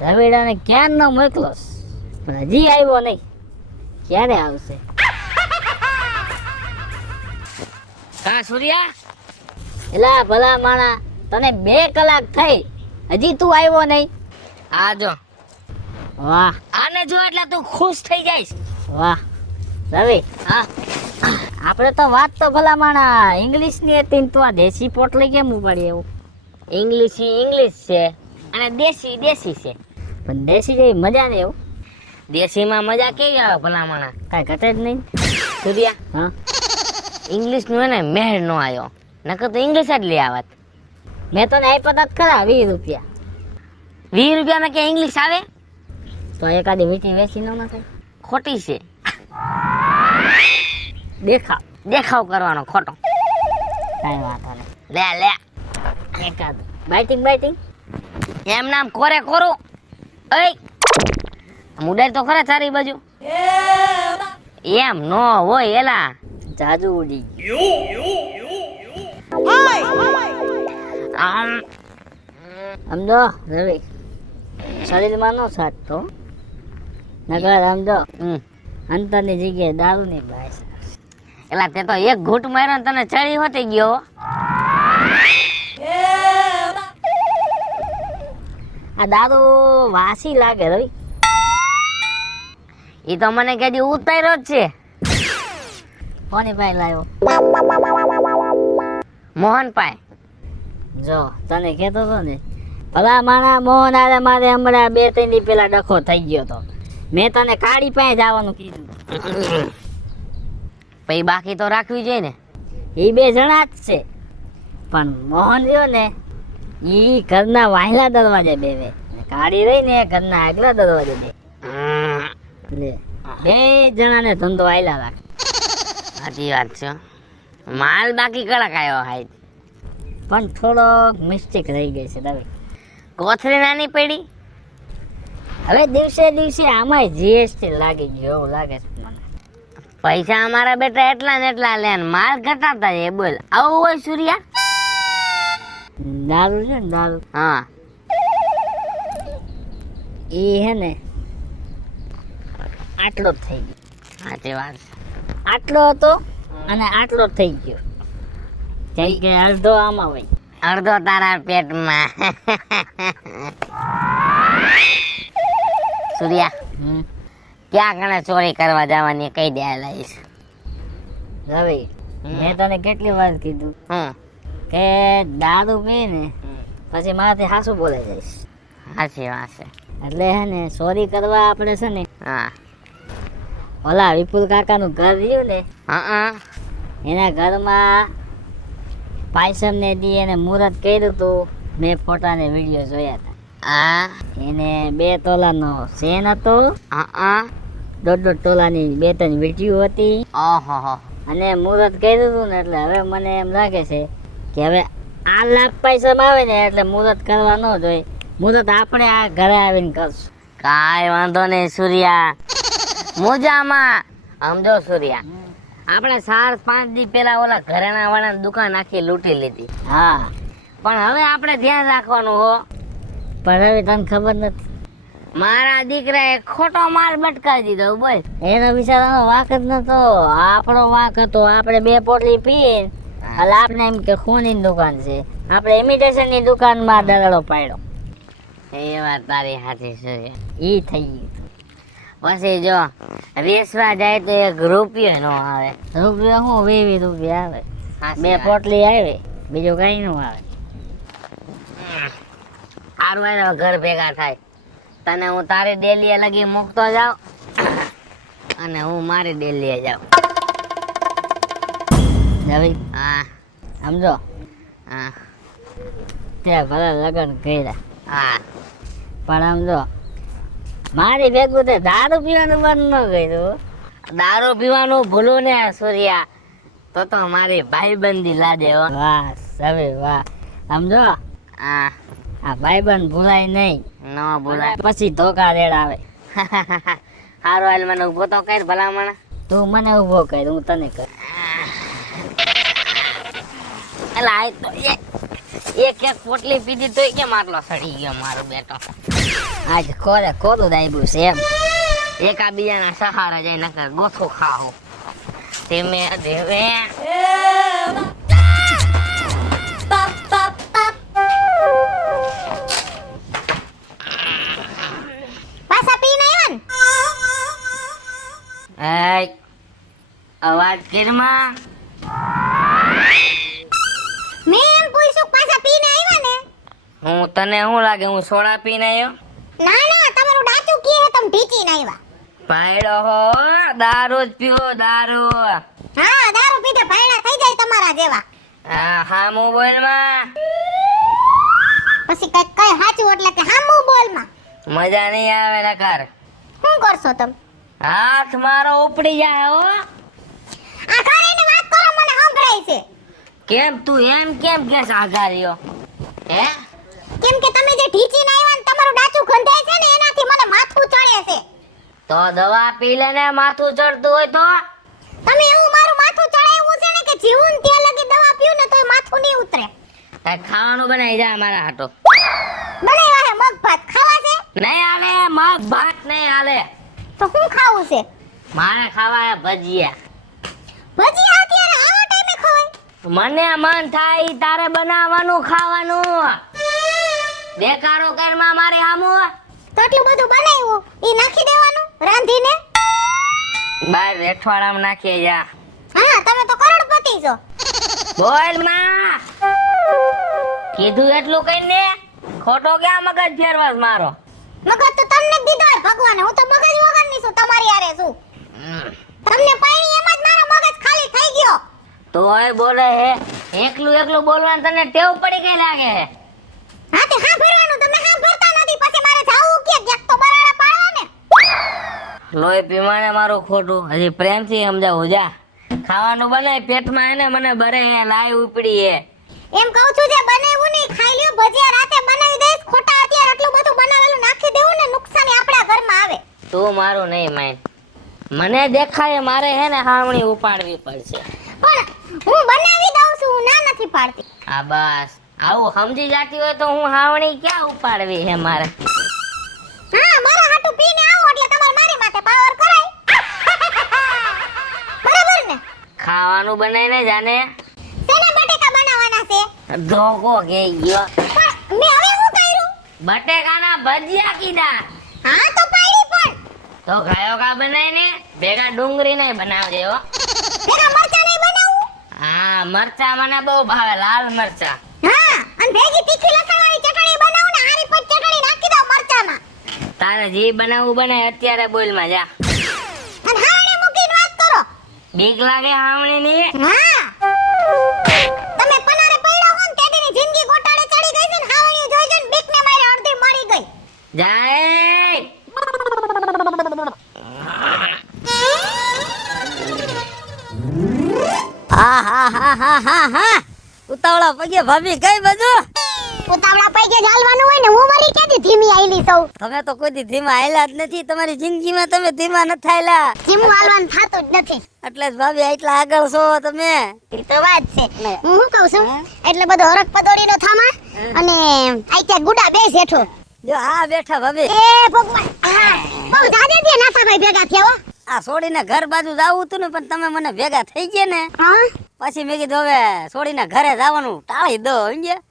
રવિડાને ક્યાં ન મોકલો પણ હજી આવ્યો નહીં. ક્યારે આવશે? હા સૂર્યા, એલા ભલા માણા, તને 2 કલાક થઈ, હજી તું આવ્યો નહીં. આ જો, વાહ, આને જો એટલે તું ખુશ થઈ જઈશ. વાહ રવિ, હા આપણે તો વાત તો ભલા માણા ઇંગ્લિશ ની હતી ને, તું આ દેશી પોટલી કેમ ઉપાડી? એવું ઇંગ્લિશ ઇંગ્લિશ છે અને દેશી દેશી છે, પણ દેશી જેવી મજા નહીં. એવું દેશીમાં મજા કેવી આવે ભલા માણા? કાંઈ ઘટે જ નહીં. સૂર્યા, હા ઇંગ્લિશ નું એને મેળ નો આવ્યો, નકર તો ઇંગ્લિશ જ લઈ આવત. મેં તને આપ્યા તા ખરા 20 રૂપિયા. 20 રૂપિયામાં કે ઇંગ્લિશ આવે? તો એકાદી વીટી વેચી ન નાખે? ખોટી છે. દેખાવ દેખાવ કરવાનો ખોટો. કાંઈ વાંધો નહીં, લે લે એકાદ બાઇટિંગ બાઇટિંગ એમ નામ કોરે કોરું. એય મુડાય તો ખરા ચારી બાજુ. એમ નો હોય એલા, જાજુ ઉડી. સમજો રવિ, શરીરમાં નો છાંટતો, નકર સમજો અંતરની જગ્યાએ દારૂ ની બાય. એલા તે તો એક ઘૂંટ માર્યો તને ચડી હોતી ગયો. આ દારૂ વાસી લાગે રવિ. એ તો મને કદી ઉતાર્યો જ છે. કોની પાસે લાવ્યો? મોહન પાસે. જો તને કહેતો હતો ને, ભલા માણા મોહન આરે મારે હમણાં 2-3 દી પેલા ડખો થઈ ગયો હતો. મેં તને કાળી પાસે જવાનું કીધું. પછી બાકી તો રાખવી જોઈએ ને. એ 2 જણા જ છે, પણ મોહન રહ્યો ને એ ઘરના વાયલા દરવાજે બેવે, કાળી રહી ને ઘરના આગલા દરવાજે બે. લે 2 જણાને ધંધો આયલા રાખે. સાચી વાત છે. માલ બાકી કડક આવ્યો હાય, પણ થોડોક મિસ્ટેક રહી ગઈ છે રવિ. કોથળી નાની પડી. હવે દિવસે દિવસે આમાંય જીએસટી લાગી ગયો એવું લાગે છે મને. પૈસા અમારા બેટા એટલા ને એટલા લે, માલ ઘટાતા જાય. બોલ આવું હોય સૂર્યા? દારૂ છે ને દારૂ, હા એ હે ને આટલો જ થઈ ગયો. સાચી વાત છે. આટલો હતો અને આટલો જ થઈ ગયો. કેમ કે અડધો આમાં હોય, અડધો તારા પેટમાં. સૂર્યા, ક્યાં કણે ચોરી કરવા જવાની કઈ દે લઈશ? રવિ, મેં તને કેટલી વાર કીધું કે દારૂ પી ને પછી મારાથી હાસું બોલાઈ જઈશ. સાચી વાત છે. એટલે હે ને ચોરી કરવા આપણે છે ને, હા ઓલા વિપુલ કાકાનું ઘર રહ્યું ને, એના ઘરમાં પાયસમ ને દી એને મુહૂર્ત કર્યું હતું. મેં ફોટા ને વિડીયો જોયા હતા. એને 2 તોલાનો ચેન હતો, 1.5 તોલાની 2-3 વીંટીઓ હતી, અને મુહૂર્ત કર્યું હતું ને. એટલે હવે મને એમ લાગે છે કે હવે આ લાખ પૈસા આવે ને એટલે મુહૂર્ત કરવા ન જોઈએ. મુહૂર્ત આપણે આ ઘરે આવીને કરશું. કાંઈ વાંધો નહીં સૂર્યા, મોજામાં. સમજો સૂર્યા, આપણે 4-5 દી પેલા ઓલા ઘરેણા વાળાની દુકાન આખી લૂંટી લીધી. હા, પણ હવે આપણે ધ્યાન રાખવાનું હો. પણ હવે તને ખબર નથી, મારા દીકરાએ ખોટો માલ બટકાવી દીધો. બોલ, એનો બિચારાનો વાંક જ નતો, આપણો વાંક હતો. આપણે 2 પોટલી પીએ એટલે આપણે એમ કે ખૂનની દુકાન છે, આપણે ઇમિટેશન ની દુકાનમાં દરાડો પાડ્યો. એ વાત તારી સાચી છે. ઈ થઈ ગયું. પછી જો વેચવા જાય તો 1 રૂપિયો નો આવે. રૂપિયો શું 20 રૂપિયા આવે. 2 પોટલી આવે, બીજું કઈ નું આવે. સારું આવે ઘર ભેગા થાય. તને હું તારી ડેલીએ લગી મૂકતો જાઉં અને હું મારી ડેલીએ જાઉં. હા સમજો. હા તે ભલે લગ્ન કર્યા, હા, પણ સમજો મારી ભેગું તે દારૂ પીવાનું બંધ ન કર્યું. દારૂ પીવાનું ભૂલું ને સૂર્યા, તો મારી ભાઈબંધી લાદે. વાહ હવે વાહ. સમજો, હા આ ભાઈબંધ ભૂલાય નહીં. ન ભૂલાય, પછી ધોકા રેડાવે. હારો હાલ મને ઉભો તો કર ભલામણ. તું મને ઉભો કર, હું તને કર. એલા આ તો એક પોટલી પીધી તોય કેમ આટલો સડી ગયો મારો બેટો. આજ ખોરે ખોદું દાયબું છે એમ. એકા બીજાના સહારા જાય નકર ગોથો ખાઓ. ધીમે ધીમે પાછા પીને આવ્યા ને? અવાજ કરમાં મેં એમ પૂછ્યું પાછા પીને આવ્યા ને? હું તને શું લાગે હું સોડા પીને આવ્યો? ના ના, તમારું ડાચું કી હે, તમે ઢીચીને આવ્યા. ભાઈડો હો, દારૂ જ પીવો દારૂ. હા, દારૂ પીધે ભાઈડા થઈ જાય તમારા જેવા. હા મોબાઈલ માં પછી કઈ કઈ સાચું એટલે કે હામું બોલમાં મજા નહીં આવે નકર. શું કરશો તમે? હાથ મારો ઉપડી જાય હો. આ ઘરેને વાત કરો, મને સંભળાય છે. કેમ તું એમ કેમ કે સાગાર્યો હે? કેમ કે તમે જે ઢીચીને આવ્યા ને તમારું ડાચું ગંધાય છે ને એનાથી મને માથું ચડે છે. તો દવા પી લે ને માથું ચડતું હોય તો. તમે એવું મારું માથું ચડાવ્યું છે ને કે જીવન ત્યાં લગી દવા પીઉં ને તોય માથું નહીં ઉતરે. કઈ ખાવાનું બનાવી જા મારા હાટો. બનાવ્યા હે મગ ભાત ખાવા છે? નહીં હાલે, મગ ભાત નહીં હાલે. તો શું ખાવું છે? મારે ખાવા હે ભજીયા. ભજીયા અત્યારે આવા ટાઈમે ખવાય? મને મન થાય ઈ તારે બનાવવાનું ખાવાનું. દેખાડો કરમાં મારે આમો. તો એટલું બધું બનાવ્યું ઈ નાખી દેવાનું રાંધીને? બાર રેઠવાડામાં નાખીએ જા. હા, તમે તો કરોડપતિ છો. બોલ માં. કીધું એટલું કઈને ખોટો ક્યાં મગજ ફેરવાસ મારો. મગજ તો તમને જ દીધો હે ભગવાને, હું તો મગજ વગરની છું તમારી હારે છું. તમને પાણી એમ જ મારો મગજ ખાલી થઈ ગયો. તોય બોલે હે, એકલું બોલવાનું તને ટેવ પડી ગઈ લાગે હે. હા તે હા ભરવાનું, તમે હા ભરતા નથી, પછી મારે જાવું કે ક્યાંક તો બરાડા પાડવા ને. લોહી પીવાને મારું ખોટું, હજી પ્રેમથી સમજાવું જા. ખાવાનું બનાય પેટમાં એને મને બરે હે, લાઈ ઉપડી હે. એમ કહું છું જે બનાવ્યું નહીં ખાઈ લ્યો, ભજીયા રાતે બનાવી દઈશ. ખોટા અત્યારે આટલું બધું બનાવેલું નાખી દેવું ને નુકસાની આપણા ઘરમાં આવે. તું મારું નહીં માન. મને દેખાય મારે હે ને હાવણી ઉપાડવી પડશે. પણ હું બનાવી દઉં છું, હું ના નથી પાડતી. આ બસ આવું સમજી જાતી હોય તો હું હાવણી ક્યાં ઉપાડવી હે મારે. હા, મારા હાટુ પીને આવો એટલે તમારે મારી માથે પાવર કરાય. બરાબર ને? ખાવાનું બનાવીને જાને શેના બટેકા બનાવવાના છે? ધોકો ગઈ ગયો. પણ મેં હવે શું કર્યું? બટેકાના ભજીયા કીધા. હા તો પાડી પણ. તો ગાયો કા બનાવીને ભેગા ડુંગળી નહીં બનાવજે હો. ભેગા મરચા નહીં બનાવું? હા, મરચા મને બહુ ભાવે, લાલ મરચા. હા, અને ભેગી તીખી લસણવાળી ચટણી બનાવું ને હારી પર ચટણી નાખી દઉં મરચામાં. તારે જે બનાવવું બનાય અત્યારે બોલ માં જા. અને હાણે મૂકીને વાત કરો. બીક લાગે હાવણી ની? હા, તમે પનારે પડ્યા હો ને તેડીની જિંદગી ગોટાળે ચડી ગઈ છે ને હાવણીઓ જોઈ જોઈને બીકને મારે અડધી મરી ગઈ. જાય હા ઉતાવળા પગે ભાભી કઈ બધું ઉતાવળા પૈકે ચાલવાનું હોય ને હું વળી કેદી ધીમી આઈલી સૌ. તમે તો કોઈ દી ધીમા આયલા જ નથી, તમારી જિંદગીમાં તમે ધીમા ન થાયલા. ધીમું હાલવાનું થાતું જ નથી. એટલે જ ભાભી એટલા આગળ છો તમે. એ તો વાત છે. હું શું કહું છું, એટલે બધો હરક પદોડીનો થામા અને આઈ ત્યાં ગુડા બેસ હેઠો. જો હા બેઠા ભાભી. એ ભગવાન, હા બહુ જાજે દે નાથાભાઈ ભેગા થયા હો. આ છોડીને ઘર બાજુ જાવું હતું ને, પણ તમે મને ભેગા થઈ ગયા ને હા પછી મેં કીધું હવે છોડીને ઘરે જવાનું ટાળી દો સમજ્યા.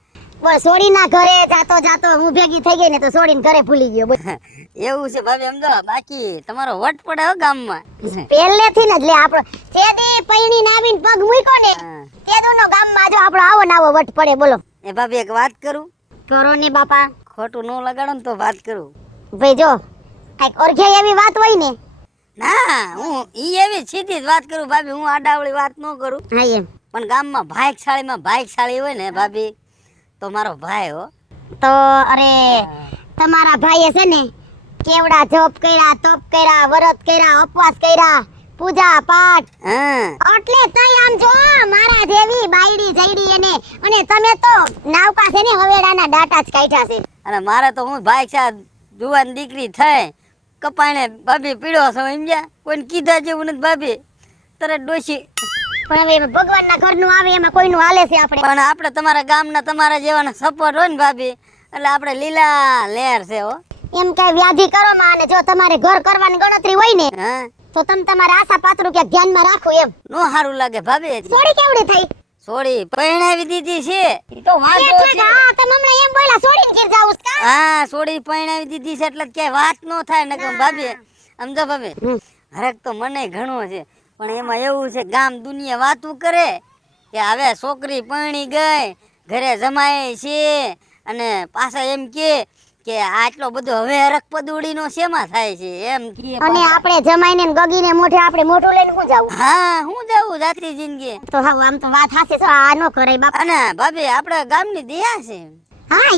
બસ સોડીના ઘરે જાતો હું ભેગી થઈ ગઈ ને તો સોડીને ઘરે ભૂલી ગયો. એવું છે ભાભી સમજો. બાકી તમારો વટ પડે હો ગામમાં. પહેલેથી ને જ લે આપણો જેદી પૈણીને આવીને પગ મૂક્યો ને તેદુનો ગામમાં જો આપણો આવો નાવો વટ પડે. બોલો એ ભાભી એક વાત કરું? કરો ને બાપા. ખોટું ન લગાડો ને તો વાત કરું. ભાઈ જો કઈક ઓરખે એવી વાત હોય ને. ના હું ઈ એવી સીધી જ વાત કરું ભાભી, હું આડાવળી વાત ન કરું. હા એમ પણ ગામમાં ભાઈકશાળી હોય ને ભાભી તો મારો ભાઈ હો. તો અરે તમારા ભાઈએ છે ને કેવડા જોપ કર્યા, તપ કર્યા, વ્રત કર્યા, ઉપવાસ કર્યા, પૂજા પાઠ. હા એટલે તઈ આમ જો મારા જેવી બાયડી જઈડી એને અને તમે તો નાવકા છે ને હવેડાના ડાટા જ કાઢ્યા છે. અને મારે તો હું ભાઈકશાળ જુવાન દીકરી થઈ કપાણે ભાભી પીડો છો સમજ્યા. કોઈને કીધા જેવું નથી ભાભી. તરત ડોશી પણ હવે ભગવાનના ઘરનું આવે એમાં કોઈનું હાલે છે આપણે. પણ આપણે તમારા ગામના તમારા જેવાના સપોર્ટ હોય ને ભાભી, એટલે આપણે લીલા લહેર છે હો. એમ કે વ્યાધિ કરો માં, અને જો તમારે ઘર કરવાની ગણતરી હોય ને હા, તો તમે તમારા આશા પાત્રું ક્યાંક ધ્યાનમાં રાખો એમ. નો સારું લાગે ભાભી. સોડી કેવડી થઈ? સોડી પરણાવી દીધી છે. ઈ તો વાંધો એટલે છે. કે હા તમે હમણાં એમ બોલ્યા સોડીને ઘેર જાવું છે કા? હા, સોડી પરણાવી દીધી છે એટલે ક્યાંય વાત નો થાય ને કે ભાભી. સમજો ભાભી, હરેક તો મને ઘણો છે, પણ એમાં એવું છે ગામ દુનિયા વાતું કરે કે હવે છોકરી પરણી ગઈ, ઘરે જમાય છે, અને પાછા એમ કે આટલો બધો હવે હરક પદુડીનો શેમાં થાય છે એમ કે. અને આપણે જમાઈને ને ગગીને મોઢે આપણે મોઢું લઈને શું જાવું? હા, હું જાઉં જાતી જિંદગી. તો હા આમ તો વાત હાચી છે, આ નો કરાય બાપા. અને ભાભી આપણે ગામની દયા છે. હા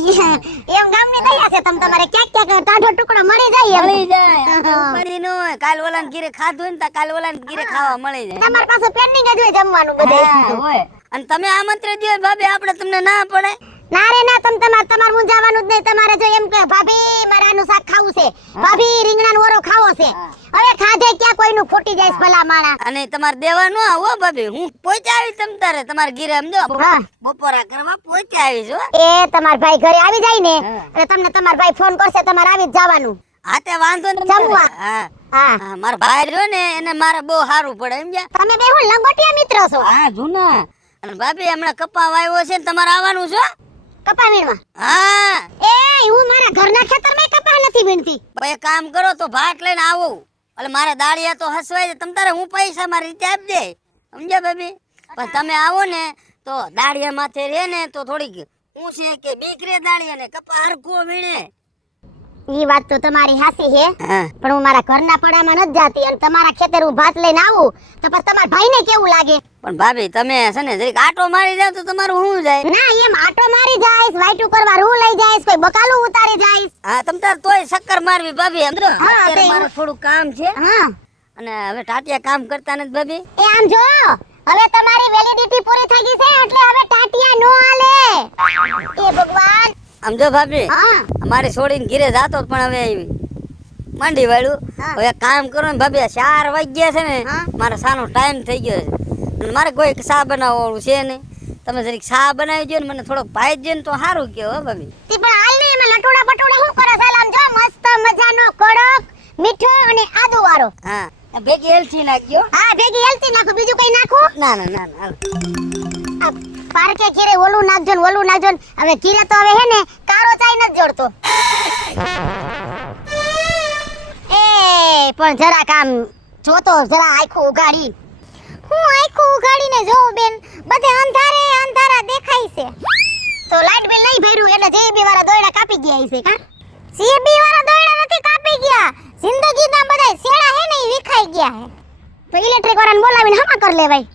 એમ ગામની દયા છે, તમે તમારે ક્યાંક ક્યાંક ટાઢો ટુકડો મળી જાય એમ. મળી જાય ઉપાડી નો હોય. કાલ ઓલાને ઘીરે ખાધું હોય ને તો કાલ ઓલાને ઘીરે ખાવા મળી જાય. તમારી પાસે પ્લાનિંગ જ હોય જમવાનું હા, બધું. હોય. અને તમે આમંત્રણ દો ભાભી, આપણે તમને ના પડે. ના રે ના, તમારે મૂંઝાવાનું જ નહીં. તમારે જો એમ કે ભાભી મારે આનું શાક ખાવું છે, ભાભી રીંગણાનો ઓરો ખાવો છે, હવે ખાધે ક્યાં કોઈનું ખૂટી જાય છે ભલા માણા. અને તમારે દેવા નો આવો ભાભી, હું પહોંચી આવી તમ તારે તમારા ઘીરે સમજો હા. બપોરા કરવા પહોંચી આવી છો. એ તમાર ભાઈ ઘરે આવી જાય ને એટલે તમને તમાર ભાઈ ફોન કરશે, તમારે આવી જ જવાનું. હા, તે વાંધો નહીં. જમવા. હા, હા હા, મારા ભાઈ રહ્યો ને એને મારે બહુ સારું પડે સમજ્યા. તમે બે હું લંગોટિયા મિત્રો છો? હા, જૂના. અને ભાભી હમણાં કપા વાવ્યો છે ને તમારે આવવાનું છે. કપા વીણવા? હા, એ હું મારા ઘરના ખેતરમાં કપા નથી વીણતી. ભાઈ કામ કરો તો ભાટ લઈને આવો, એટલે મારે દાળિયા તો હસવાય છે. તમ તારે હું પૈસા મારી રીતે આપી દે સમજ્યા ભાભી. પણ તમે આવો ને તો દાળિયા માથે રે ને તો થોડીક હું છે કે બીક રે દાળિયા ને કપા હરખો વીણે. ઈ વાત તો તમારી હાસી છે, હા, પણ હું મારા ઘરના પડામાં નથી જાતી, અને તમારા ખેતર હું ભાત લઈને આવું તો પછી તમારા ભાઈને કેવું લાગે? પણ ભાભી તમે છે ને જરીક આટો મારી જાવ તો તમારું શું જાય. ના એમ આટો મારી જાઈશ, વાઈટું કરવા રૂ લઈ જાઈશ, કોઈ બકાલું ઉતારી જાઈશ. હા, તમ તાર તોય શક્કર મારવી ભાભી સમજો. હા, અત્યારે તે- મારે થોડું કામ છે, હા અને હવે ટાટિયા કામ કરતા નથી ભાભી. એ આમ જો, હવે તમારી વેલિડિટી પૂરી થઈ ગઈ છે એટલે હવે ટાટિયા નો હાલે. એ ભગવાન. સમજો ભાભી, હા અમારી છોડીને ઘીરે જાતો જ પણ હવે માંડી વાળ્યું. હા. હવે કામ કરો ને ભાભી, 4 વાગ્યા છે ને, હા. મારે સાનો ટાઈમ થઈ ગયો છે, અને મારે કોઈ ચા બનાવવાનું છે નહીં. તમે જરીક ચા બનાવી દો ને મને થોડોક ભાઈ દો ને તો સારું કહેવો હો ભાભી. તે પણ હાલ ને એમાં લટોડા પટોડા શું કરો? સલામ જો મસ્ત મજાનો કડક મીઠો અને આદુ વાળો. હા, ભેગી એલચી નાખજો. હા ભેગી હેલ્થી નાખો, બીજું કઈ નાખો? ના ના ના ના. આ પાર્કે ઘીરે ઓલું નાખજો ને ઓલું નાખજો ને. હવે ઘીરે તો હવે હે ને કારો ચાઈ નથી જોડતો. એ પણ જરા કામ જોતો, જરા આખું ઉગાડી. હું આખું ઉગાડીને જોઉં બેન, બધે અંધારે અંધારા દેખાય છે. તો લાઈટ બિલ નહીં ભર્યું એટલે જેબી વાળા દોયડા કાપી ગયા છે કા? જેબી વાળા દોયડા નથી કાપી ગયા, જિંદગીના બધા શેડા હે ને ઈ વિખાઈ ગયા હે. તો ઇલેક્ટ્રિક વાળાને બોલાવીને હમા કર લેવાય.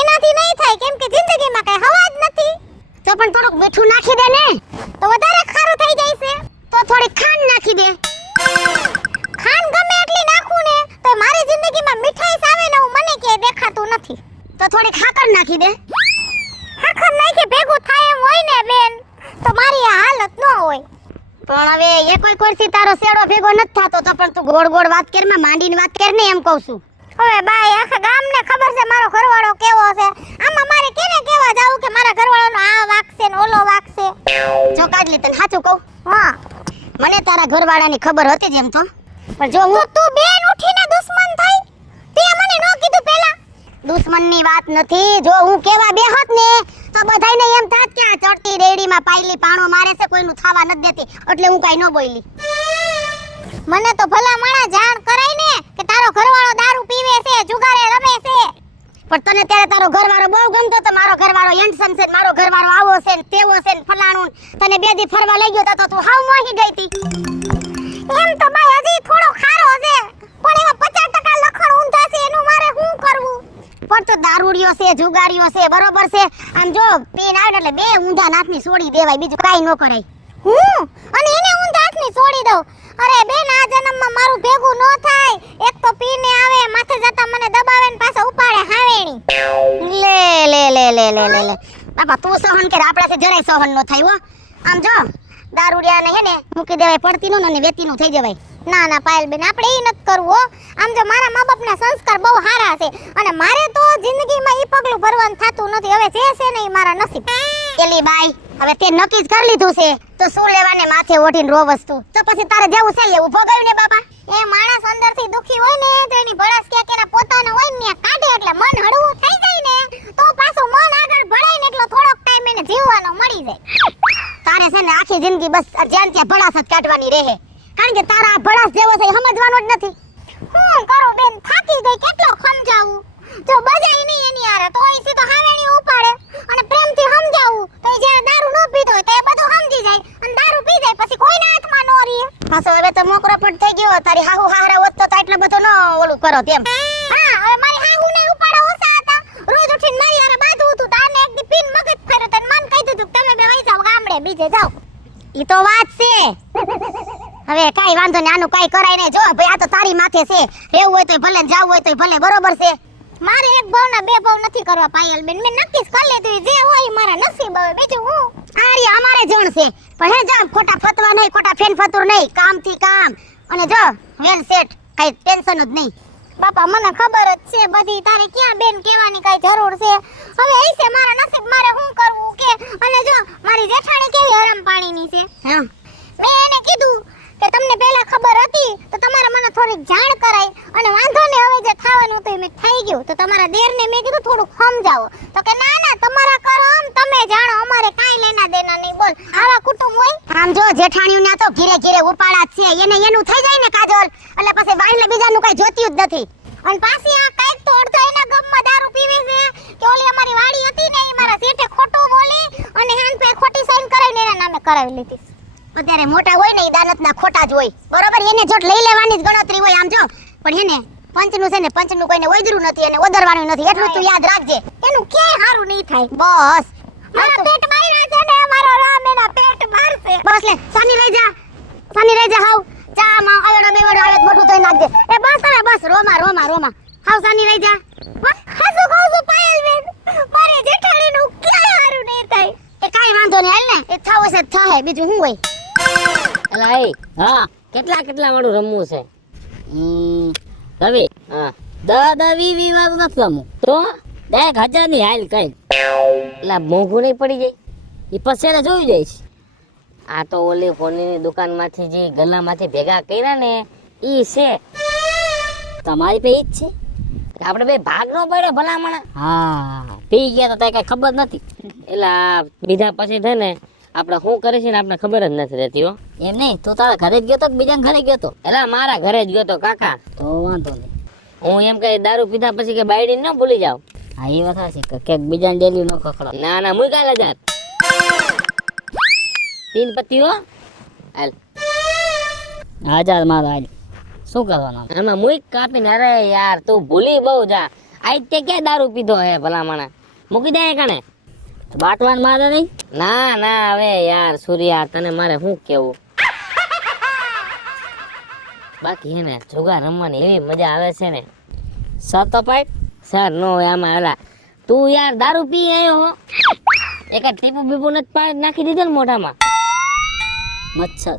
એનાથી નહીં થાય, કેમ કે જિંદગીમાં કઈ હવા જ નથી. તો પણ થોડુંક મીઠું નાખી દે ને, તો વધારે ખારું થઈ જાય છે. તો થોડી ખાંડ નાખી દે. ખાંડ ગમે એટલી નાખું ને તો મારી જિંદગીમાં મીઠાઈ આવે ને હું મને કે દેખાતું નથી. તો થોડી ખાકર નાખી દે. ખાકર નાખી ભેગું થાય એમ હોય ને બેન તો મારી આ હાલત ન હોય. પણ હવે એ કોઈ કોરથી તારો શેડો ભેગો નથી થાતો, તો પણ તું ગોળ ગોળ વાત કર, માં માંડીને વાત કર ને એમ કહું છું. હવે બાય આખા ગામને ખબર છે મારો ઘરવાળો કેવો છે. આમાં મારે કેને કેવા જાવું કે મારા ઘરવાળાનો આ વાક છે ને ઓલો વાક છે? જો કાજલી તને સાચું કહું, હા મને તારા ઘરવાળાની ખબર હતી જ એમ તો, પણ જો હું તું બેન ઉઠીને દુશ્મન થઈ, તે મને ન કીધું પહેલા. દુશ્મનની વાત નથી, જો હું કેવા બેહત ને તો બધાયને એમ થાત કે આ ચડતી રેડીમાં પાયલી પાણો મારે છે, કોઈનું થાવા નથી દેતી, એટલે હું કાઈ ન બોલી. મને તો ભલા માણા જાણ કરાય ને કે તારો ઘરવાળો દારૂ પીવે છે, જુગારે રમે છે. પણ તને ત્યારે તારો ઘરવાળો બહુ ગમતો તો, મારો ઘરવાળો હેન્ડસમ છે, મારો ઘરવાળો આવો છે ને તેવો છે ને ફલાણું. તને બે દી ફરવા લઈ ગયો તો તું હાવ મોહી ગઈ તી. એમ તો ભાઈ હજી થોડો ખારો છે, પણ એમાં 50% લખણ ઊંધા છે, એનું મારે શું કરવું? પણ તો દારૂડિયો છે, જુગારીઓ છે, બરોબર છે. આમ જો પીન આવે એટલે બે ઊંધા નાથની છોડી દેવાય, બીજું કાઈ ન કરાય. અને એને ઊંધા હાથની છોડી દઉં? અરે બેન આ જન્મમાં મારું ભેગું ન થાય. એક તો પીને આવે, માથે જતા મને દબાવે ને પાછા ઉપાડે હાવેણી. લે લે લે લે લે લે લે બાપા તું સહન કર, આપણાથી જરાય સહન ન થાય હો. આમ જો દારૂડિયાને હે ને મૂકી દેવાય પડતીનું ને વેતીનું થઈ જવાય. ના ના પાયલબેન આપણે ઈ નથી કરવું હો. આમ તો મારા મા બાપના સંસ્કાર બહુ સારા છે અને મારે તો જિંદગીમાં ઈ પગલું ભરવાનું થાતું નથી. હવે જે છે ને ઈ મારા નસીબ. એલી બાઈ હવે તે નક્કી જ કરી લીધું છે તો શું લેવાને માથે ઓઢીને રોવસ તું? તો પછી તારે જેવું છે એવું ભોગવ્યું ને બાપા. એ માણસ અંદરથી દુખી હોય ને તો એની ભડાસ ક્યાંક એના પોતાના હોય ને કાઢે એટલે મન હળવું થઈ જાય ને તો પાછું મન આગળ ભળાય ને એટલો થોડોક ટાઈમ એને જીવવાનો મળી જાય. તારે છે ને આખી જિંદગી બસ જ્યાં ત્યાં ભડાસ જ કાઢવાની રહે કારણ કે તારા ભડાસ જેવો છે એ સમજવાનો જ નથી. હું કરું બેન થાકી ગઈ કેટલો સમજાવું જો બજાય નહીં એની આરે તો ઈ સીધો હાવેણી ઉપાડે અને પ્રેમથી સમજાવું તો ઈ જ્યારે દારૂ ન પીતો હોય તો એ બધું સમજી જાય અને દારૂ પી જાય પછી કોઈના હાથમાં ન રહે. પાછો હવે તો મોકરો પટ થઈ ગયો તારી હાહુ હાહરા હોત તો એટલો બધો ન ઓલું કરો તેમ. હા હવે મારી હાહુ ને ઉપાડે ઓછા હતા રોજ ઉઠીને મારી આરે બાંધવું હતું તાને એક દી પીન મગજ ફેર્યો તને મન કહી દીધું તમે બે વઈ જાવ ગામડે બીજે જાવ. ઈ તો વાત છે. હવે કાઈ વાંધો ને આનું કાઈ કરાય ને જો ભાઈ આ તો તારી માથે છે રહેવું હોય તોય ભલે જાવું હોય તોય ભલે બરોબર છે. મારે એક ભાવના બે ભાવ નથી કરવા પાયલબેન મેં નક્કી જ કરી લીધું જે હોય ઈ મારા નસીબ હવે બીજું હું આરી અમારે જણ છે પણ હે જા ખોટા ફતવા નહીં ખોટા ફેન ફતુર નહીં કામથી કામ અને જો વેલ સેટ કઈ ટેન્શન જ નહીં. બાપા મને ખબર જ છે બધી તારે ક્યાં બેન કહેવાની કઈ જરૂર છે. હવે ઈ છે મારા નસીબ મારે શું કરવું કે અને જો મારી જેઠાણી કેવી હરામ પાણીની છે. હા મેં એને કીધું કે તમને પહેલા ખબર હતી તો તમારે મને થોડીક જાણ કરાઈ અને વાંધો ને હવે જે થવાનું હતું એ મેં થઈ ગયું તો તમારા દેરને મેં કીધું થોડુંક સમજાવો તો કે ના ના તમારા કરમ તમે જાણો અમારે કાઈ લેના દેના નહીં. બોલ આવા કુટુંબ હોય આમ જો જેઠાણીઓને તો ઘીરે ઘીરે ઉપાડા જ છે એને એનું થઈ જાય ને કાજલ એટલે પછી વાઈલે બીજાનું કઈ જોત્યું જ નથી. અને પાછી આ કાઈક તો અડધા એના ગમમાં દારૂ પીવે છે કે ઓલી અમારી વાડી હતી ને એ મારા શેઠે ખોટું બોલી અને હાન પે ખોટી સાઈન કરાવીને એના નામે કરાવી લીધી. અત્યારે મોટા હોય ને એ દાનતના ખોટા જ હોય બરોબર એને જોટ લઈ લેવાની જ ગણતરી હોય આમ જો પણ હેને પંચનું છે ને પંચનું કોઈને ઓદરું નથી અને ઓદરવાનું નથી એટલું તું યાદ રાખજે એનું ક્યાંય હારું નહીં થાય. બસ મારા પેટ માર્યા છે ને મારો રામ એના પેટ મારશે. બસ લે સાની રહી જા હાવ ચા માં અવેડો બેવડો આવે મોટું તોય નાખજે. એ બસ હવે બસ રોમા હાવ સાની રહી જા. હાસુ કહું છું પાયલબેન મારે જેઠાણીનું ક્યાંય હારું નહીં થાય. એ કાઈ વાંધો નહીં હાલ ને એ થાવ છે થાહે બીજું શું હોય. અલા એ હા કેટલા વાળું રમવું છે? રવિ હા 10-20 વાળું નથી રમવું તો 10,000 ની હાલ કઈ એટલે મોંઘું નહીં પડી જાય એ પછી એને જોઈ જઈશ. આ તો ઓલી ફોનની દુકાન માંથી જે ગલ્લામાંથી ભેગા કર્યા ને ઈ છે તમારી પે ઈ જ છે આપણે બે ભાગ નો પડ્યો ભલામણ. હા પી ગયા તો કઈ ખબર નથી એટલે બીજા પછી છે ને આપણે શું કરે છે ને આપણે ખબર જ નથી રહેતી હો. એમ નહીં તું તારા ઘરે જ ગયો તો બીજા ઘરે ગયો તો? એટલે મારા ઘરે જ ગયો તો કાકા. તો વાંધો નહીં હું એમ કઈ દારૂ પીધા પછી કે બાયડી ન ભૂલી જાવ. હા એ વાત સાચી કે બીજા ડેલી નો ખખડો. ના મુઈ કાલે જાત 3 પત્તી હો હાલ 1000 મારો હાલ શું કરવાનું આમાં મુઈ કાપીને. અરે યાર તું ભૂલી બહુ જા આજ તે ક્યાં દારૂ પીધો હે ભલામણા મૂકી દે કણે બાટવાન મારે નહીં. ના હવે યાર સૂર્યા તને મારે શું કેવું બાકી હે ને જુગાર રમવાની એવી મજા આવે છે ને. સર તો પાઇપ સર નો આમાં હલા તું યાર દારૂ પી આવ્યો હો એક ટીપુ બીપુ નથી પાડી નાખી દીધો ને મોઢામાં મચ્છર.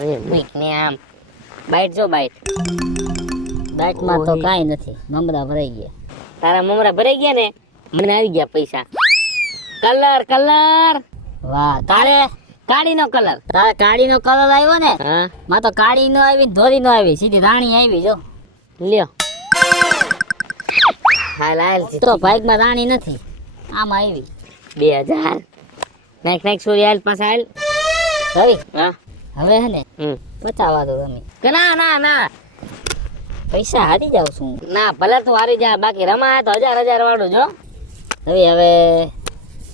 અરે મીક ને આમ બાઈટ જો બાઈટમાં તો કાઈ નથી મમરા ભરાઈ ગયા. તારા મમરા ભરાઈ ગયા ને મને આવી ગયા પૈસા. કલર વાહ તારે કાળીનો કલર તારે કાળીનો કલર આવ્યો ને હા માં તો કાળી નો આવી ધોરી નો આવી સીધી રાણી આવી જો લ્યો. હાલ તો બાઈક માં રાણી નથી આમાં આવી 2000 નાખ સૂર્ય હાલ પાછા હાલ રવિ હા હવે હે ને બચાવવા દો તમે. ના પૈસા હારી જાવ છું ના ભલે તું હારી જા બાકી રમા તો 1000 વાળું જો હવે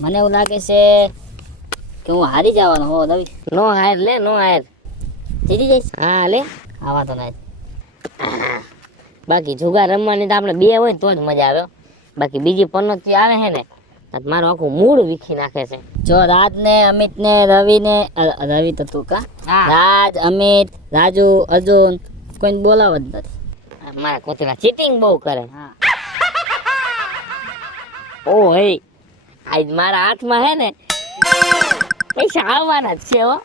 મને એવું લાગે છે કે હું હારી જવાનો હો રવિ. નો હાર જીતી જઈશ. હા લે આવા તો ના બાકી જુગાર રમવાની તો આપણે બે હોય તો જ મજા આવે બાકી બીજી પનોતી આવે છે ને મારું આખું મૂડ વીખી નાખે છે. જો રાજ ને અમિત ને રવિ તો તું કા રાજ અમિત રાજુ અર્જુન કોઈને બોલાવ જ નથી. મારા કોતરા ચીટિંગ બહુ કરે. ઓ હે આજ મારા હાથમાં હે ને પૈસા આવવાના જ છે હો.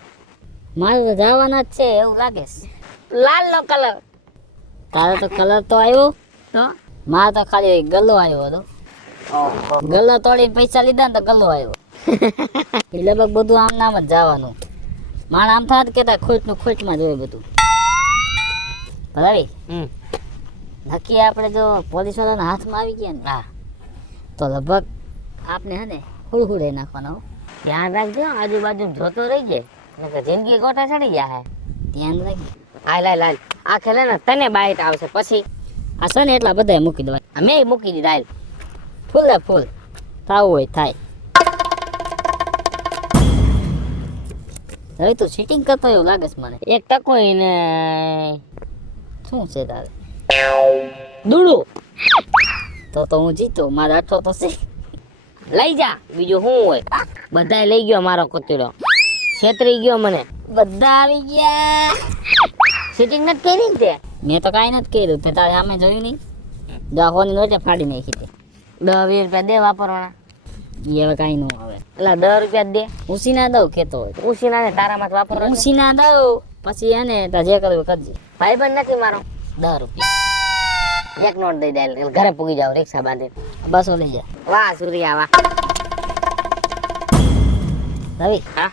મારે તો જવાના જ છે એવું લાગે છે. લાલ નો કલર. તારે તો કલર તો આવ્યો, તો મારે તો ખાલી ગલ્લો આવ્યો હતો. ગલ્લો તોડીને પૈસા લીધા ને તો ગલ્લો આવ્યો. એટલે બધું આમ નામ જ જવાનું. માણ આમ થાત કેતા ખોટનું ખોટમાં જ હોય બધું. ભરાવી નક્કી આપણે જો પોલીસ વાળાના હાથમાં આવી ગયા ને હા તો લગભગ આપને હે ને હુડે નાખવાનો. ધ્યાન રાખજો, આજુબાજુ જોતો રહી જાય નકર જિંદગી ગોટા ચડી જાય. ધ્યાન રાખી. હાલ આ ખેલે ને તને બાઈટ આવશે પછી. આ છે ને એટલા બધા મૂકી દેવાય. મેં મૂકી દીધા. હાલ ફૂલે ફૂલ થાવું હોય થાય. હવે તું સીટિંગ કરતો એવું લાગે છે મને. એક ટકો ને શું છે તારે? દૂડું તો હું જીતો, મારે અઠો તો છે. લઈ જા, બીજું શું હોય. બધાય લઈ ગયો મારો કૂતરો, છેતરી ગયો મને. બધા આવી ગયા. સીટિંગ નથી કરી ને તે. મેં તો કાંઈ નથી કર્યું. તે તારે સામે જોયું નહીં? દહોની નોટે ફાડી નાખી હતી. 10-20 રૂપિયા દે વાપરવાના. એ હવે કાંઈ ન આવે. એટલે 10 રૂપિયા દે. ઉસી ના દઉં કેતો હોય. ઉસીના ને તારામાં જ વાપરવા. ઉસી ના દઉં પછી એને તાર જે કરવું કરજે. ભાઈબંધ નથી મારો. 10 રૂપિયા એક નોટ દઈ દે, એટલે ઘરે પૂગી જાવ રિક્ષા બાંધી. 200 લઈ જા. વાહ સૂર્યા વાહ. રવિ હા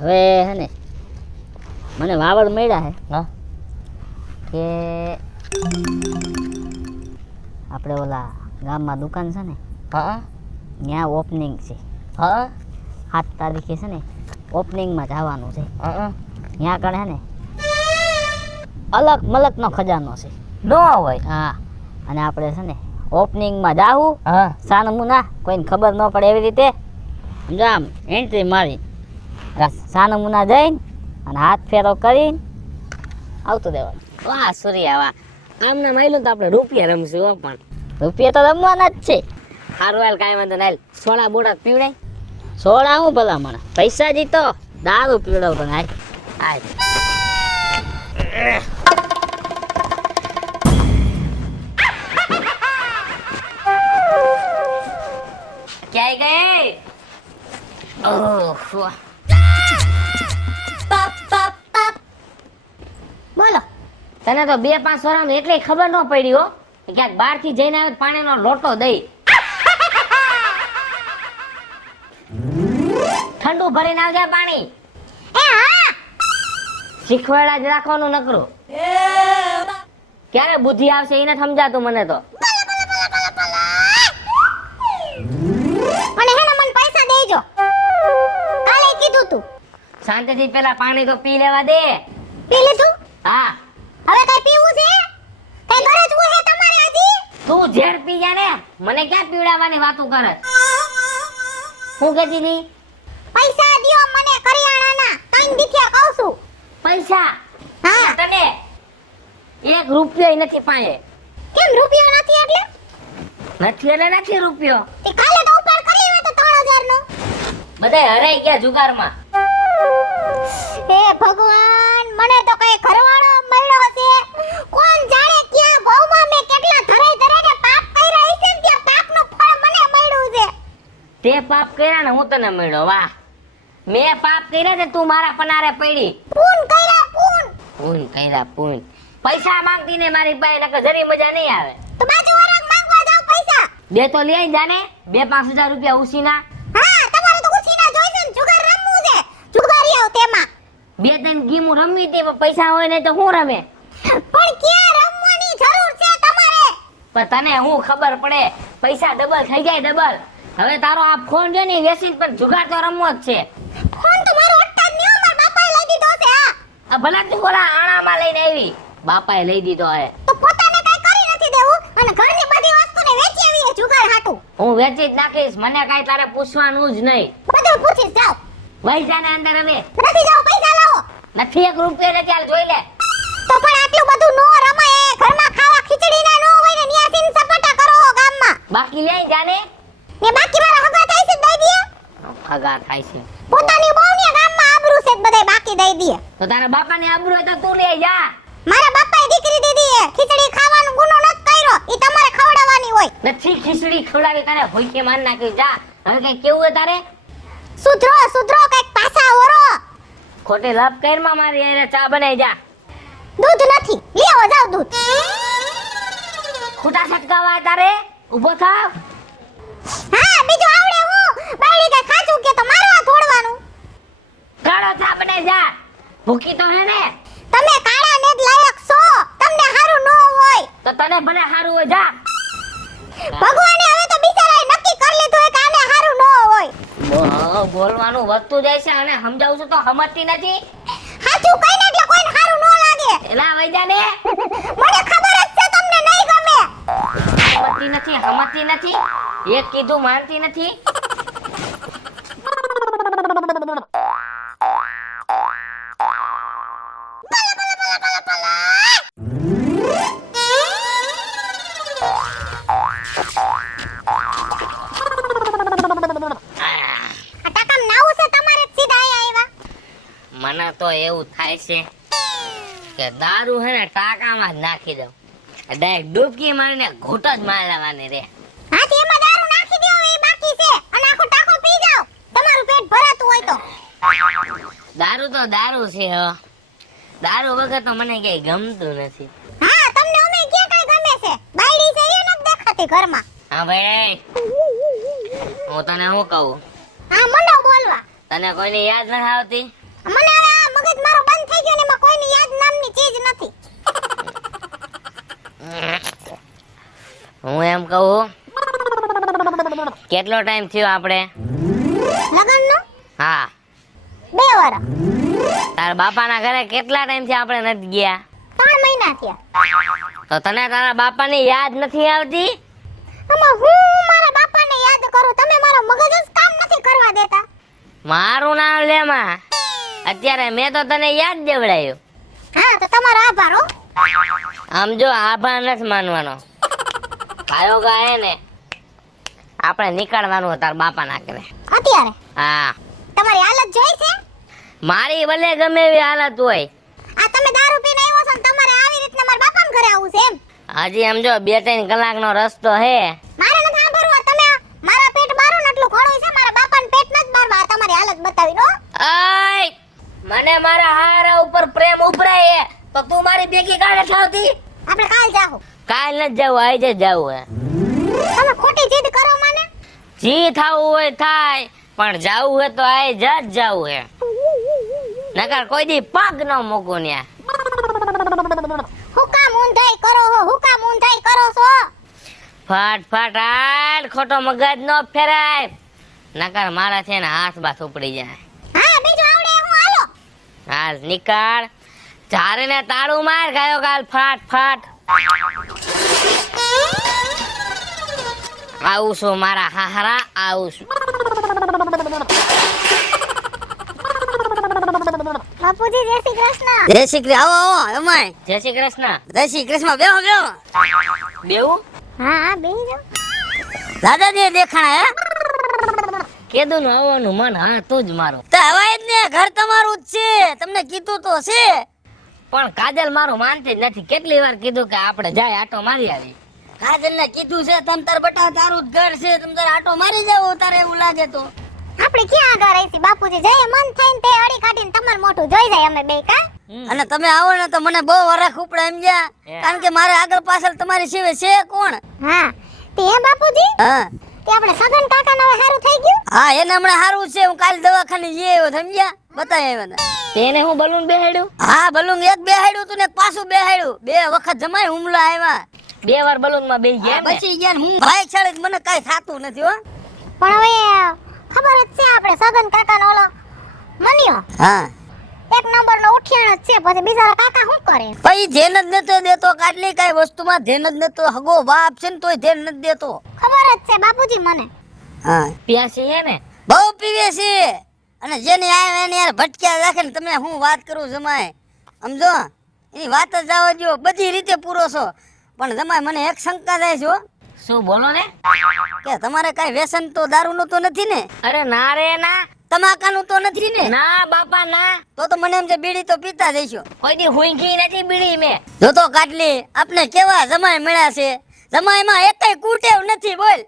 હવે હે ને મને વાવડ મળ્યા હે હા કે આપણે ઓલા ગામમાં દુકાન છે ને હા ત્યાં ઓપનિંગ છે. હા 7 તારીખે છે ને ઓપનિંગમાં જવાનું છે. હા ત્યાં કણે હે ને અલગ મલકનો ખજાનો છે. નો હોય. હા અને આપણે છે ને ઓપનિંગમાં જાવું. હા સાનમુના કોઈને ખબર ન પડે એવી રીતે આમ એન્ટ્રી મારી સાનમુના જઈને અને હાથ ફેરો કરીને આવતું દેવાનું. વાહ સૂર્યા વાહ. આમના માયલું તો આપણે રૂપિયા રમશું હો. પણ રૂપિયા તો રમવાના જ છે. સારું હાલ કાંઈ વાંધો ના. સોડા બોડા પીવડાય. સોડા હું ભલામણ પૈસા જીતો દારૂ પીવડાવ તને. હાલ ક્યાંય ગઈ? ઓહ વાહ. બોલો. તને તો 2-5 વર્ષ એટલે ખબર ન પડી હો કે ક્યાંક બહાર થી જઈને આવે પાણીનો લોટો દઈ ઠંડુ ભરીને આવજે પાણી. એ હા શીખવાડા જ રાખવાનું નકરું. ક્યારે બુદ્ધિ આવશે એને સમજાતું મને તો. અને હેને મને પૈસા દેજો. કાલે કીધું તું. શાંતિથી પેલા પાણી તો પી લેવા દે. પી લીધું? હા હવે કઈ પીવું છે? કઈ ગરજવું છે તમારે હજી? તું ઝેર પી જા ને, મને ક્યાં પીવડાવવાની વાતો કરે. હું કહેતી ની પૈસા દ્યો મને કરિયાણાના. 3 દીથિયા કહું છું. પૈસા હા. તને 1 રૂપિયો નથી પાસે. કેમ રૂપિયો નથી એટલે? નથી એટલે નથી રૂપિયો. તે કાલે તો ઉપાડ કરી લેવા તો 3000 નો. બધાય હરાઈ ગયા જુગારમાં. હે ભગવાન, મને તો કઈ ઘરવાળો મળ્યો છે. કોણ જાણે ક્યાં ભવમાં મે કેટલા ધરાઈ ધરાઈને પાપ કર્યા હશે ને ત્યાં પાપનું ફળ મને મળ્યું છે. તે પાપ કર્યા ને હું તને મળ્યો. વાહ, મેં પાપ કર્યા ને તું મારા પનારે પડી. પૂન કર્યા પૂન. પૂન કર્યા પૂન. પૈસા માંગતી ને મારી પાસે નકર જરી મજા નહીં આવે. તો બાજુવાળા માંગવા જાવ પૈસા. દે તો લઈ જાને 2-5 હજાર રૂપિયા ઉસીના. હા, તમારે તો ઉછીના જોઈશે ને જુગાર રમવું છે. જુગારી આવ તેમાં. 2-3 ગેમો રમવી હતી પણ પૈસા હોય ને તો હું રમે. પણ ક્યાં રમવાની જરૂર છે તમારે? પણ તને હું ખબર પડે પૈસા ડબલ થઈ જાય ડબલ. હવે તારો આ ફોન છે ને વેચી પણ જુગાર તો રમવો જ છે. ફોન તો મારો અટ્ટા જ નહીં, મારા બાપાએ લઈ દીધો છે. હા, આ ભલા તું ઓલા આણામાં લઈને આવી. બાપાએ લઈ દીધો હે. તો પોતાને કઈ કરી નથી દેવું અને ઘરની બધી વસ્તુને વેચી આવી છે જુગાર હાટુ. હું વેચી જ નાખીશ, મને કાંઈ તારે પૂછવાનું જ નહીં. બધું પૂછીશ જાવ. વહી જાને અંદર હવે. નથી જાવ, પૈસા લાવો. નથી 1 રૂપિયો ને ચાલ જોઈ લે. તો પણ આટલું બધું નો રમાય. ઘરમાં ખાવા ખીચડી ના નો હોય ને ન્યાસીન સપાટા કરો ગામમાં. બાકી લઈ જાને. ને બાકી મારા હગા થાય છે દઈ દે. ફગાર થાય છે પોતાની બહુને ગામમાં આબરૂ છે બધે બાકી દઈ દે. તો તારા બાપાને આબરૂ હોય તો તું લઈ જા. મારા બાપાએ દીકરી દીધી છે. ખીચડી ખાવાનો ગુનો નત કર્યો. ઈ તમારે ખવડાવવાની હોય. નથી ખીચડી ખવડાવી તારે હોઈકે માર નાખી. જા હવે કઈ કેવું હોય તારે? સુધરો સુધરો કઈક પાછા ઓરો. ખોટી લપ કરમાં મારી એને ચા બનાવી જા. દૂધ નથી, લઈ આવો જાવ દૂધ. ખોટા છટકાવા તારે ઊભો થાવ. હા બીજું આવડે હું બાયડી કઈ ખાચું કે તો મારવા થોડવાનું. કાળો ચા બને જા, ભૂકી તો હે ને. તમે કાળા ને જ લાયક છો, તમને હારું ન હોય. તો તને ભલે હારું હોય જા. ભગવાને હવે તો બિચારાએ નક્કી કરી લીધું હોય કે આને હારું ન હોય. બોલવાનું વધતું જાય છે અને સમજાવું છું તો સમજતી નથી. સાચું કઈને એટલે કોઈને હારું ન લાગે. એલા વઈ જા ને. મને ખબર જ છે તમને નહીં ગમે. સમજતી નથી. એક કીધું માનતી નથી. આ ટકામ નાવું છે તમારે જ સીધા આયા આવ્યા. મને તો એવું થાય છે કે દારૂ હે ને ટાંકામાં જ નાખી દઉં, ડાયરેક્ટ ડૂબકી મારીને ઘૂંટ જ મારી લેવાની રે. હાથી એમાં દારૂ નાખી દેવો એ બાકી છે અને આખો ટાંકો પી જાવ તમારું પેટ ભરાતું હોય તો. દારૂ તો દારૂ છે હો. દારૂ વગર તો મને કઈ ગમતું નથી. હા તમને અમે ક્યાં કઈ ગમે છે, બાયડી છે એ નથી દેખાતી ઘરમાં. હા ભાઈ, હું તને શું કહું, હા મંડો બોલવા. તને કોઈની યાદ નથી આવતી? મને હવે આ મગજ મારો બંધ થઈ ગયો ને એમાં કોઈની યાદ નામની ચીજ નથી. હું એમ કહું, કેટલો ટાઈમ થયો આપણે? લગનનો હા 2 વર્ષ તારા બાપાના ઘરે કેટલા ટાઈમ થી આપણે નથી ગયા? 3 મહિના થયા. તો તને તારા બાપાની યાદ નથી આવતી? આમાં હું મારા બાપાને યાદ કરું, તમે મારો મગજ જ કામ નથી કરવા દેતા. મારું નામ લેમાં, અત્યારે મેં તો તને યાદ દેવડાયું. હા તો તમારો આભાર હો. આમ જો આભાર નથી માનવાનો, કાયો ગાય ને આપણે નીકળવાનું તારા બાપાના ઘરે. અત્યારે હા, તમારી હાલત જોઈ છે? મારી ભલે ગમે એવી હાલત હોય, આ તમે દારૂ પીને આવ્યો છો ને તમારે આવી રીતના મારા બાપાના ઘરે આવવું છે એમ? હજી આમ જો 2-3 કલાકનો રસ્તો હે. મારે નથી સાંભળવું, તમે મારા પેટ બારો ને એટલું ઘણું છે, મારા બાપાને પેટ નથી બારવા. આ તમારી હાલત બતાવી નો. આય મને મારા હારા ઉપર પ્રેમ ઉભરાય તો તું મારી ભેગી કાઢે થાવતી? આપણે કાલ જાહો. કાલ નથી જવું, આજે જ જવું હે. તમે ખોટી જીદ કરો મને. જી થાવું હોય થાય, પણ જાવું હોય તો આજ જ જાવું હે, નકર કોઈ દી પગ ન મૂકું ન્યા. હું કામ ઊંધાઈ કરો હો, હું કામ ઊંધાઈ કરો છો? ફટ હાલ, ખોટો મગજ નો ફેરાય, નકર મારા છે ને હાથ બાથ ઉપડી જાય. હા બીજું આવડે હું હાલો. હાલ નીકળ, ચારે તાળું માર ગાયો ગાલ ફાટ. આવું છું મારા હાહરા, આવું છું. બાપુજી જય શ્રી કૃષ્ણ. જય શ્રી કૃષ્ણ. આવો એમાય. જય શ્રી કૃષ્ણ. જય શ્રી કૃષ્ણ. બેહો બેહું. હા હા બેહી જાઓ. દાદાજી દેખાણા હે? કેદું નું આવવાનું મન હા તું જ મારું. તો હવાય જ ને, ઘર તમારું જ છે, તમને કીધું તો છે. પણ કાજલ મારું માનતી જ નથી. કેટલી વાર કીધું કે આપણે જાય આટો મારી આવી. કાજલ ને કીધું છે તમ તાર બટા તારું જ ઘર છે, તમ તાર આટો મારી જાવ તારે એવું લાગે તો. આપણે ક્યાં આગળ રહીશી બાપુજી, જઈએ મન થઈને તે અડી કાઢીને તમારું મોઢું જોઈ જાય અમે બે કા. અને તમે આવો ને તો મને બહુ વરખ ઉપડે એમ ગયા, કારણ કે મારે આગળ પાછળ તમારી સિવાય છે કોણ? હા તે હે બાપુજી, હા તે આપણે સગન કાકા હવે સારું થઈ ગયું. હા એને હમણાં સારું છે, હું કાલ દવાખાને જઈ આવ્યો સમજ્યા, બતાવી આવ્યા. તેને હું બલૂન બેહાડ્યું? હા બલૂન એક બેહાડ્યું તું ને પાછું બેહાડ્યું, 2 વખત જમાય હુમલો આવ્યા, 2 વાર બલૂન માં બેહી ગયા, બચી ગયા. હું ભાઈ છાડે મને કઈ થાતું નથી હો. પણ હવે ખબર જ છે આપણે સગન કાકાનો ઓલો મન્યો હા 1 નંબરનો ઉઠિયાણ જ છે, પછી બિચારા કાકા શું કરે? ભાઈ ધ્યાન જ નતો દેતો, કાટલી કઈ વસ્તુમાં ધ્યાન જ નતો, હગો બાપ છે ને તોય ધ્યાન નથી દેતો. ખબર જ છે બાપુજી મને. હા પ્યાસી હે ને, બહુ પીવે છે, અને જેને આવે એને યાર ભટક્યા રાખે ને. તમે હું વાત કરું જમાય, સમજો એની વાત જ જાવ જો, બધી રીતે પૂરો છો. પણ જમાય મને એક શંકા થાય છે. શું બોલો ને? કે તમારે કઈ વ્યસન તો દારૂનું તો નથી ને? અરે ના રે ના, તમાકાનું તો નથી ને? ના બાપા ના. તો મને એમ છે બીડી તો પીતા જઈશો. કોઈ દી હુંગી નથી બીડી મેં. જો તો કાટલી આપને કેવા જમાય મળ્યા છે, જમાયમાં એકેય કુટેવ નથી. બોલ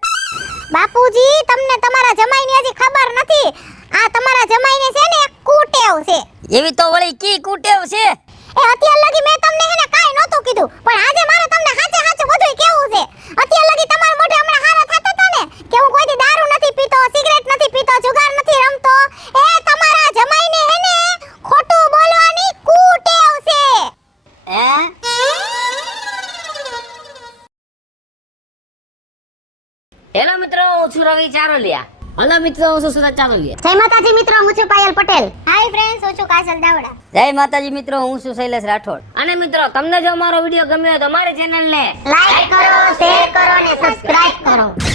બાપુજી તમને તમારા જમાઈની હજી ખબર નથી. આ તમારા જમાઈને છે ને એક કુટેવ છે. એવી તો વળી કી કુટેવ છે? એ અત્યાર લગી મેં તમને હેને કાઈ નહોતું કીધું, પણ આજે મારે તમને સાચે સાચું બધુંય કેવું છે. અત્યાર લગી તમારા મોઢે હમણાં હારા થાતા હતા ને કે હું કોઈથી દારૂ નથી પીતો, સિગરેટ નથી પીતો, જુગાર નથી રમતો. એ તમારા જમાઈને હેને ખોટું બોલવાની કુટેવ છે. હેલો મિત્રો, હું છું રવિ ચારોલિયા. હલો મિત્રો, હું છું સુરત ચારોલિયા. જય માતાજી મિત્રો, હું છું પાયલ પટેલ. હાય ફ્રેન્ડ્સ, હું છું કાજલ દાવડા. જય માતાજી મિત્રો, હું છું શૈલેષ રાઠોડ. અને મિત્રો, તમને જો મારો વિડીયો ગમ્યો હોય તો મારી ચેનલને લાઈક કરો, શેર કરો અને સબસ્ક્રાઇબ કરો.